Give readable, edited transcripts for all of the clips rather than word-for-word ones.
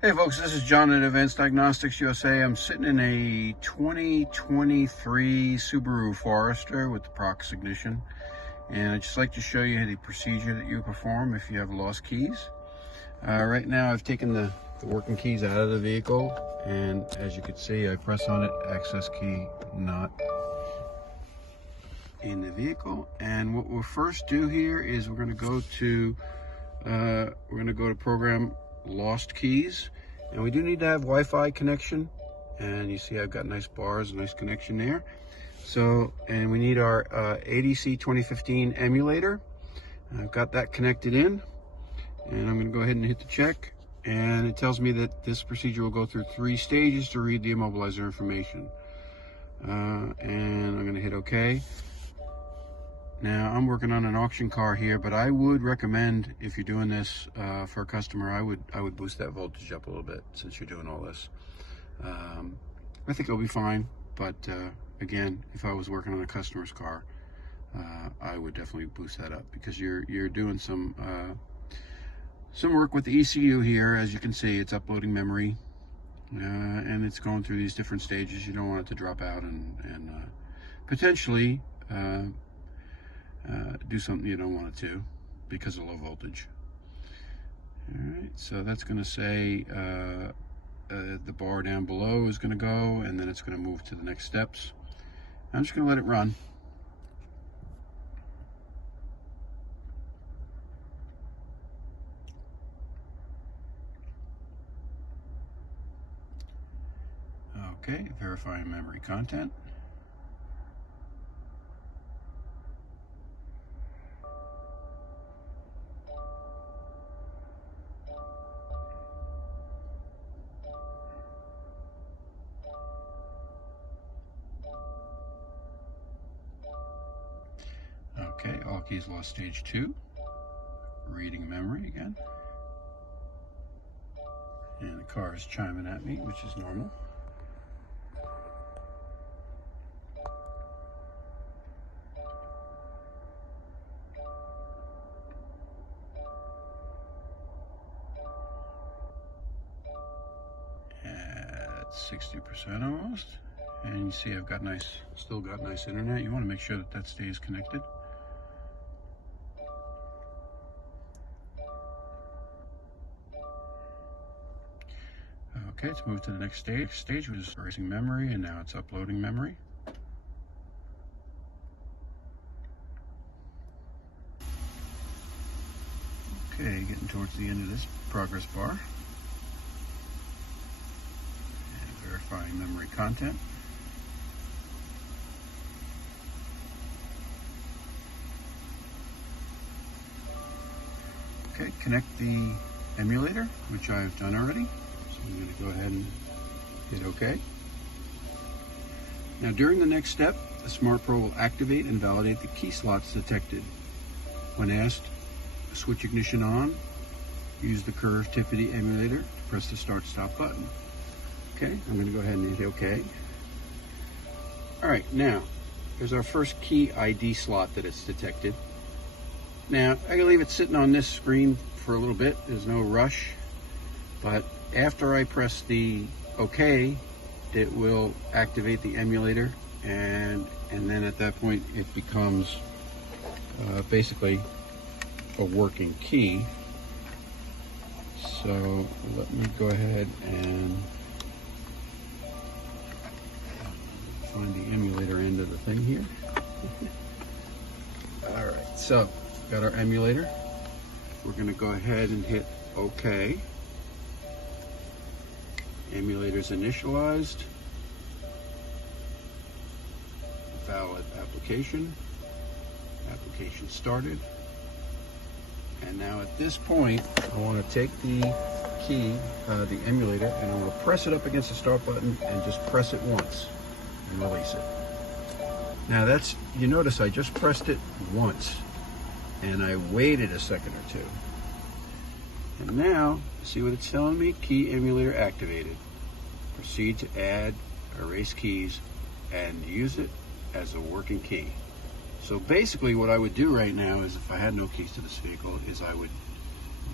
Hey folks, this is John at Advanced Diagnostics USA. I'm sitting in a 2023 Subaru Forester with the Prox ignition, and I'd just like to show you the procedure that you perform if you have lost keys. Right now I've taken the working keys out of the vehicle, and as you can see, I press on it, access key not in the vehicle. And what we'll first do here is we're going to go to program lost keys, and we do need to have Wi-Fi connection, and you see I've got nice bars, nice connection there. So, and we need our ADC 2015 emulator. I've got that connected in, and I'm going to go ahead and hit the check, and it tells me that this procedure will go through 3 stages to read the immobilizer information, and I'm going to hit OK. Now, I'm working on an auction car here, but I would recommend, if you're doing this for a customer, I would boost that voltage up a little bit since you're doing all this. I think it'll be fine, but again, if I was working on a customer's car, I would definitely boost that up, because you're doing some work with the ECU here. As you can see, it's uploading memory, and it's going through these different stages. You don't want it to drop out and potentially do something you don't want it to because of low voltage. Alright, so that's going to say the bar down below is going to go, and then it's going to move to the next steps. I'm just going to let it run. Okay, verifying memory content. Okay, all keys lost stage 2. Reading memory again. And the car is chiming at me, which is normal. At 60% almost. And you see I've got still got nice internet. You want to make sure that stays connected. Okay, let's move to the next stage. Stage was erasing memory, and now it's uploading memory. Okay, getting towards the end of this progress bar. And verifying memory content. Okay, connect the emulator, which I've done already. So I'm going to go ahead and hit OK. Now, during the next step, the Smart Pro will activate and validate the key slots detected. When asked, switch ignition on, use the curved tip of the emulator to press the start-stop button. Okay, I'm going to go ahead and hit OK. All right, now, there's our first key ID slot that it's detected. Now, I can leave it sitting on this screen for a little bit. There's no rush. But after I press the OK, it will activate the emulator, and then at that point it becomes basically a working key. So let me go ahead and find the emulator end of the thing here. All right, so got our emulator. We're going to go ahead and hit OK. Emulator's initialized. Valid application. Application started. And now at this point, I want to take the key, the emulator, and I want to press it up against the start button and just press it once and release it. Now you notice I just pressed it once and I waited a second or two. And now, see what it's telling me? Key emulator activated. Proceed to add, erase keys, and use it as a working key. So basically what I would do right now is, if I had no keys to this vehicle, is I would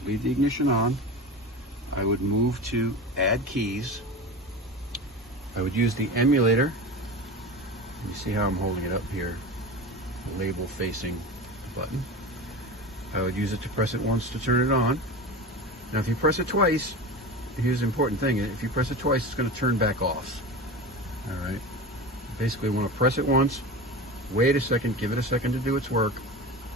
leave the ignition on, I would move to add keys. I would use the emulator. You see how I'm holding it up here, the label facing the button. I would use it to press it once to turn it on. Now if you press it twice, here's the important thing, if you press it twice, it's going to turn back off. All right. Basically, you want to press it once, wait a second, give it a second to do its work,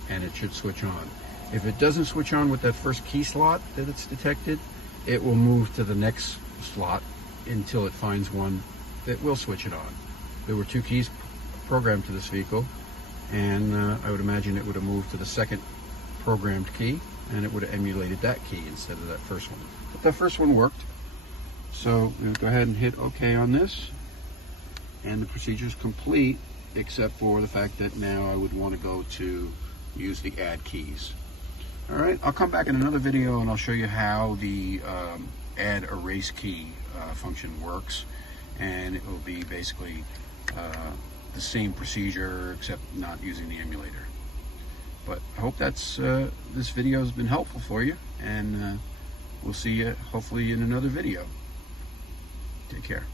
and it should switch on. If it doesn't switch on with that first key slot that it's detected, it will move to the next slot until it finds one that will switch it on. There were 2 keys programmed to this vehicle, and I would imagine it would have moved to the second programmed key, and it would have emulated that key instead of that first one. But that first one worked. So we'll go ahead and hit OK on this, and the procedure is complete, except for the fact that now I would want to go to use the add keys. All right, I'll come back in another video and I'll show you how the add erase key function works, and it will be basically the same procedure except not using the emulator. But I hope that's this video has been helpful for you, and we'll see you hopefully in another video. Take care.